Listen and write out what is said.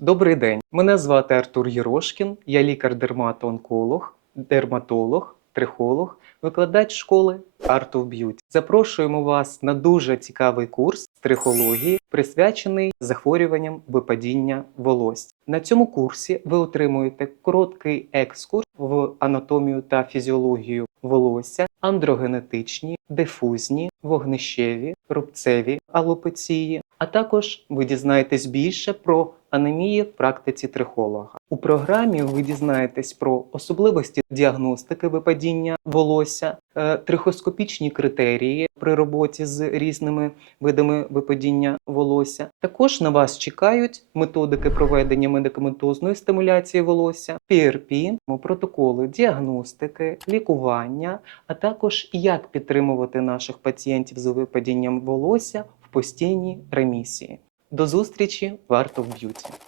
Добрий день. Мене звати Артур Єрошкін. Я лікар-дерматоонколог, дерматолог, трихолог, викладач школи Art of Beauty. Запрошуємо вас на дуже цікавий курс трихології, присвячений захворюванням випадіння волосся. На цьому курсі ви отримуєте короткий екскурс в анатомію та фізіологію волосся, андрогенетичні, дифузні, вогнищеві, рубцеві алопеції, а також ви дізнаєтесь більше про анемії в практиці трихолога. У програмі ви дізнаєтесь про особливості діагностики випадіння волосся, е, трихоскопічні критерії при роботі з різними видами випадіння волосся. Також на вас чекають методики проведення медикаментозної стимуляції волосся, PRP, протоколи діагностики, лікування, а також як підтримувати наших пацієнтів з випадінням волосся постійній ремісії. До зустрічі в Art of Beauty!